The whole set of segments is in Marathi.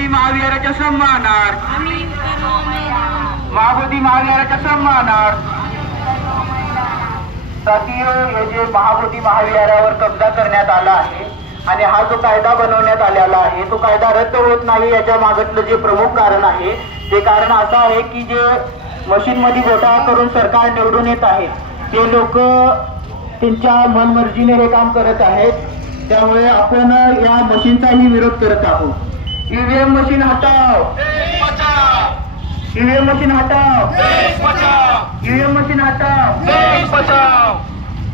महाबोधी महाविहाराच्या सन्मानार्थ आम्ही उतरलो मैदानावर. महाबोधी महाविहाराच्या सन्मानार्थ साथीयो, हे जे महाबोधी महाविहारावर कब्जा करण्यात आला आहे आणि हा जो कायदा बनवण्यात आलेला आहे तो कायदा रद्द होत नाही, याच्या मागतलं जे प्रमुख कारण आहे ते कारण असं आहे की जे मशीनमध्ये घोटाळा करून सरकार निवडून येत आहे ते लोक त्यांच्या मनमर्जीने हे काम करत आहेत. त्यामुळे आपण या मशीनचाही विरोध करत आहोत. ईव्हीएम मशीन हटाओ, ईव्हीएम मशीन हटाओ, ईवीएम मशीन हटाओ, देश बचाओ,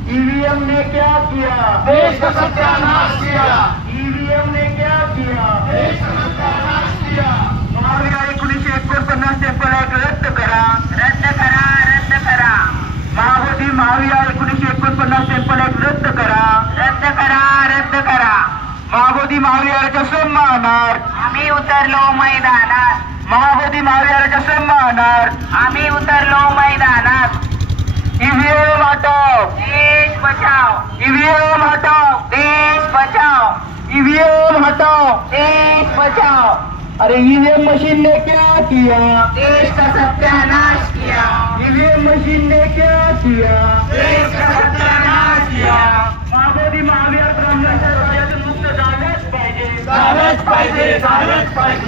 ईवीएम ने क्या किया, देश का सत्यानाश किया, ईवीएम ने क्या किया, देश का सत्यानाश किया. महाविहार 1949 टेम्पल ऍक्ट रद्द करा, रद्द करा, रद्द करा. महाबोधी महाविहार 1949 टेम्पल ऍक्ट रद्द करा, रद्द करा, रद्द करा. महाबोधी महाविहाराच्या सन्मानार्थ आम्ही उतरलो मैदानात. महाबोधी महाविहाराच्या सन्मानार्थ आम्ही उतरलो मैदानात. ईव्हीएम हटाओ, देश बचाओ, ईवीएम हटाओ, देश बचाओ, ईवीएम हटाओ. देश बचाओ. अरे ईवीएम मशीन ने क्या किया, देश का सत्यानाश किया, ईवीएम मशीन ने क्या किया, देश का सत्यानाश किया. महाबोधी महाविहार भ्रष्टाचारातून मुक्त झालंच पाहिजे, झालंच पाहिजे, झालंच पाहिजे.